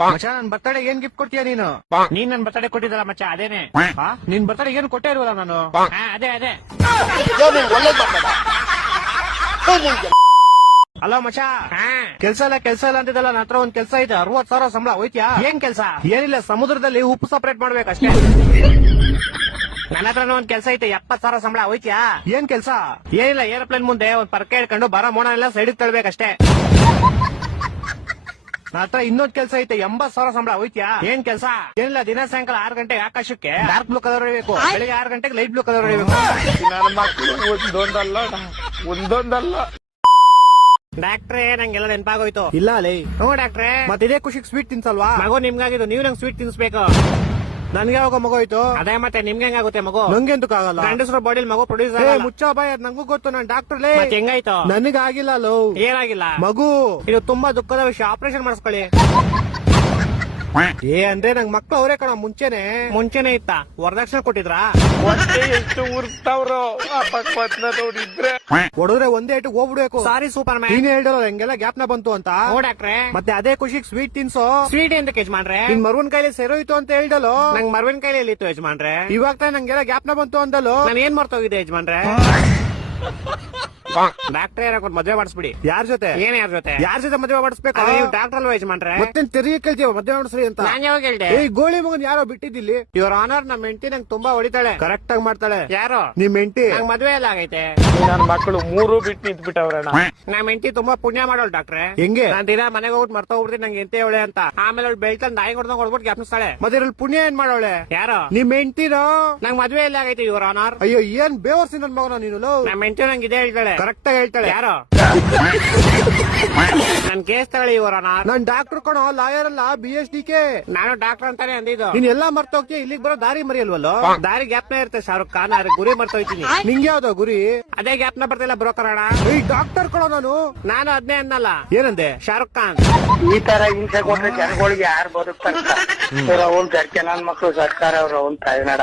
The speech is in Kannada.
ಮಚ್ಚ ನನ್ ಬರ್ತಡೆ ಏನ್ ಗಿಫ್ಟ್ ಕೊಡ್ತೀಯ ನೀನು? ನೀನ್ ನನ್ ಬರ್ತಡೆ ಕೊಟ್ಟಿದ್ದಲ್ಲ ಮಚ್ಚ ಅದೇನೆ. ನಿನ್ ಬರ್ತಡೆ ಏನು ಕೊಟ್ಟೇ ಇಲ್ವಲ್ಲ ನಾನು? ಅದೇ ಅದೇ. ಅಲ್ಲ ಮಚ್ಚ, ಕೆಲ್ಸ ಇಲ್ಲ ಅಂತಿದ್ದಲ್ಲ, ನನ್ನ ಹತ್ರ ಒಂದ್ ಕೆಲ್ಸ ಐತೆ, 60,000 ಸಂಬಳ, ಹೋಯ್ತ್ಯಾ? ಏನ್ ಕೆಲ್ಸ? ಏನಿಲ್ಲ, ಸಮುದ್ರದಲ್ಲಿ ಉಪ್ಪು ಸಪರೇಟ್ ಮಾಡ್ಬೇಕಷ್ಟೇ. ನನ್ನ ಹತ್ರನೂ ಒಂದ್ ಕೆಲ್ಸ ಐತೆ, 70,000 ಸಂಬಳ, ಹೋಯ್ತ್ಯಾ? ಏನ್ ಕೆಲ್ಸ? ಏನಿಲ್ಲ, ಏರೋಪ್ಲೇನ್ ಮುಂದೆ ಒಂದ್ ಪರ್ಕೆ ಹಿಡ್ಕೊಂಡು ಬರೋ ಮೋಣ ಎಲ್ಲ ಸೈಡ್ ತಳ್ಬೇಕಷ್ಟೇ. ನನ್ನ ಹತ್ರ ಇನ್ನೊಂದ್ ಕೆಲ್ಸ ಐತೆ, 80,000 ಸಂಬಳ, ಹೋಯ್ತ್ಯಾ? ಏನ್ ಕೆಲ್ಸ? ಏನಿಲ್ಲ, ದಿನ ಸಾಯಂಕಾಲ 6 ಗಂಟೆಗೆ ಆಕಾಶಕ್ಕೆ ಡಾರ್ಕ್ ಬ್ಲೂ ಕಲರ್ ಹೊಡಿಬೇಕು, ಬೆಳಿಗ್ಗೆ 6 ಗಂಟೆಗೆ ಲೈಟ್ ಬ್ಲೂ ಕಲರ್ ಹೊಡಿಬೇಕು. ನನ್ನ ಮಕ್ಕಳು ಒಂದೊಂದಲ್ಲ. ಡಾಕ್ಟ್ರೇ, ನಂಗೆಲ್ಲ ನೆನಪಾಗೋಯ್ತು. ಇಲ್ಲ ಲೈ. ಹ್ಞೂ ಡಾಕ್ಟ್ರೇ. ಮತ್ತಿದೇ ಖುಷಿಗೆ ಸ್ವೀಟ್ ತಿನ್ಸಲ್ವಾ? ಮಗು ನಿಮ್ಗಾಗಿದ್ದು, ನೀವ್ ನಂಗೆ ಸ್ವೀಟ್ ತಿನ್ಸ್ಬೇಕು. ನನ್ಗೆ ಯಾವಾಗ ಮಗು ಆಯ್ತು? ಅದೇ ಮತ್ತೆ ನಿಮ್ಗೆ ಹೆಂಗಾಗುತ್ತೆ ಮಗು? ನಂಗೆಂತಕ್ಕಾಗಲ್ಲ. ಗಂಡಸ್ರ ಬಾಡಿಲ್ ಮಗು ಪ್ರೊಡ್ಯೂಸ್ ಮುಚ್ಚ ಬಾಯ್, ಅದ್ ನಂಗೂ ಗೊತ್ತು, ನಾನ್ ಡಾಕ್ಟರ್ ಲೇ. ಮತ್ತೆ ಹೆಂಗಾಯ್ತು? ನನಗಾಗಿಲ್ಲ ಲೋ. ಏನಾಗಿಲ್ಲ? ಮಗು. ಇದು ತುಂಬಾ ದುಃಖದ ವಿಷಯ, ಆಪರೇಷನ್ ಮಾಡಿಸ್ಕೊಳ್ಳಿ. ಅಂದ್ರೆ ನಂಗ್ ಮಕ್ಳು ಅವರೇ ಕಣ, ಮುಂಚೆನೆ ಇತ್ತ? ವರದಕ್ಷಿಣೆ ಕೊಟ್ಟಿದ್ರಾ? ಹೊಟ್ಟೆ ಎಷ್ಟು ಉರ್ತಾವ್ರೋ ನೋಡಿದ್ರೆ. ಹೊಡೆದ್ರೆ ಒಂದೇ ಇಟ್ಟು ಹೋಗ್ಬಿಡ್ಬೇಕು. ಸಾರಿ ಸೂಪರ್ ಮ್ಯಾನ್. ನೀನ್ ಹೇಳಿದಲ್ಲ ಹೆಂಗೆಲ್ಲ ಜ್ಞಾಪನ ಬಂತು ಅಂತ. ಹ್ಞೂ ಡಾಕ್ಟ್ರೇ. ಮತ್ತೆ ಅದೇ ಖುಷಿಗೆ ಸ್ವೀಟ್ ತಿನ್ಸೋ. ಸ್ವೀಟ್ ಎಂತ ಯಜಮಾನ್ರೆ? ನಿನ್ ಮರುವನ್ ಕೈಲಿ ಸೆರೋಯ್ತು ಅಂತ ಹೇಳ್ದಲ್ಲೋ. ನಂಗ್ ಮರ್ವಿನ ಕೈಲಿ ಇತ್ತು ಯಜಮಾನ್ರೆ. ಇವಾಗ ತಾನೆ ನಂಗೆಲ್ಲ ಜ್ಞಾಪನ ಬಂತು ಅಂದಲ್ಲೋ. ನಾನು ಏನ್ ಮರ್ತೋಗಿದೆ ಯಜಮಾನ್ರೆ? ಡಾಕ್ಟ್ರೇ, ಒಂದು ಮದ್ವೆ ಮಾಡಿಸ್ಬಿಡಿ. ಯಾರ ಜೊತೆ? ಏನ್ ಯಾರ ಜೊತೆ? ಯಾರ ಜೊತೆ ಮದ್ವೆ ಮಾಡಿಸ್ಬೇಕು? ನೀವು ಡಾಕ್ಟರ್ ಅಲ್ವಾ ಯಜಮಾನ್ರೆ? ಮತ್ತೆ ತೆರಿಗೆ ಕೇಳ್ತೀವ ಮದ್ವೆ ಮಾಡಿಸ್ರಿ ಅಂತ. ನಾನ್ ಯಾವಾಗ ಹೇಳ್ದೆ? ಈ ಗೋಳಿ ಮಗನ್ ಯಾರೋ ಬಿಟ್ಟಿದ್ದಿಲ್ಲಿ. ಯುವರ್ ಆನರ್, ನಮ್ಮ ಹೆಂಡತಿ ನಂಗೆ ತುಂಬಾ ಹೊಡಿತಾಳೆ. ಕರೆಕ್ಟ್ ಆಗಿ ಮಾಡ್ತಾಳೆ. ಯಾರು? ನಿಮ್ ಹೆಂಡತಿ. ನಂಗ್ ಮದ್ವೆ ಎಲ್ಲ ಆಗೈತೆ. ನನ್ನ ಮಕ್ಕಳು 3 ಬಿಟ್ಟು ನಿಂತ್ಬಿಟ್ಟವ್ರಣ್ಣ. ನಮ್ಮ ಹೆಂಡತಿ ತುಂಬಾ ಪುಣ್ಯ ಮಾಡೋಳು ಡಾಕ್ಟ್ರೆ. ಹೆಂಗೆ? ನಾನ್ ದಿನ ಮನೆಗೆ ಹೋಗ್ಬಿಟ್ಟು ಮರ್ತೋಗ್ಬಿಡ್ತೀನಿ ನಂಗೆ ಎಂತೆ ಅವಳೆ ಅಂತ. ಆಮೇಲೆ ಅವ್ಳು ಬೆಳ್ತಂದ್ ನಾಯಿ ಹೊಡ್ದಂಗ್ ಹೊಡ್ಬಿಟ್ಟು ಜ್ಞಾಪಿಸ್ತಾಳೆ. ಮತ್ತೆ ಇದ್ರಲ್ಲಿ ಪುಣ್ಯ ಏನ್ ಮಾಡೋಳೆ? ಯಾರು? ನಿಮ್ ಹೆಂಡತಿನೋ? ನಂಗ್ ಮದ್ವೆ ಎಲ್ಲ ಆಗೈತೆ ಯುವರ್ ಆನರ್. ಅಯ್ಯೋ, ಏನ್ ಬೇವರ್ಸಿ ನನ್ ಮಗನ ನೀನು. ನಮ್ಮ ಹೆಂಡತಿ ನಂಗೆ ಇದೇ ಹೇಳ್ತಾಳೆ. ಕರೆಕ್ಟ್ ಆಗಿ ಹೇಳ್ತಾಳೆ. ಯಾರು? ನನ್ ಕೇಸ್ ತಗೊಳ್ಳಿ ಯುವರ್ ಆನರ್. ನಾನ್ ಡಾಕ್ಟರ್ ಕಣೋ, ಲಾಯರ್ ಅಲ್ಲ, BSDK. ನಾನು ಡಾಕ್ಟರ್ ಅಂತಾನೆ ಅಂದಿದ್ದು. ನೀನ್ ಎಲ್ಲಾ ಮರ್ತೋಗ್ತೀಯ, ಇಲ್ಲಿಗೆ ಬರೋ ದಾರಿ ಮರಿಯಲ್ವಲ್ಲೋ? ದಾರಿ ಗ್ಯಾಪ್ನ ಇರುತ್ತೆ ಶಾರುಖ್ ಖಾನ್, ಅದ್ರ ಗುರಿ ಮರ್ತೋಯ್ತೀನಿ. ನಿಂಗೆ ಯಾವ್ದೋ ಗುರಿ? ಅದೇ ಗ್ಯಾಪ್ನ ಬರ್ತಿಲ್ಲ ಬ್ರೋಕರ್ ಅಣ್ಣ. ಈ ಡಾಕ್ಟರ್ ಕಣೋ ನಾನು ಅದ್ನೇ ಅನ್ನಲ್ಲ. ಏನಂದೆ? ಶಾರುಖ್ ಖಾನ್. ಈ ತರ ಹಿಂಸೆ ಕೊಟ್ರೆ ಜನಗಳಿಗೆ ಯಾರು ಬದುಕ್ತಾರೆ? ಅವ್ರ ಅವ್ನ್ ನನ್ನ ಮಕ್ಕಳು ಸರ್ಕಾರ ಅವ್ರ ಅವ್ನ್ ತಾಯ್ನಾಡ.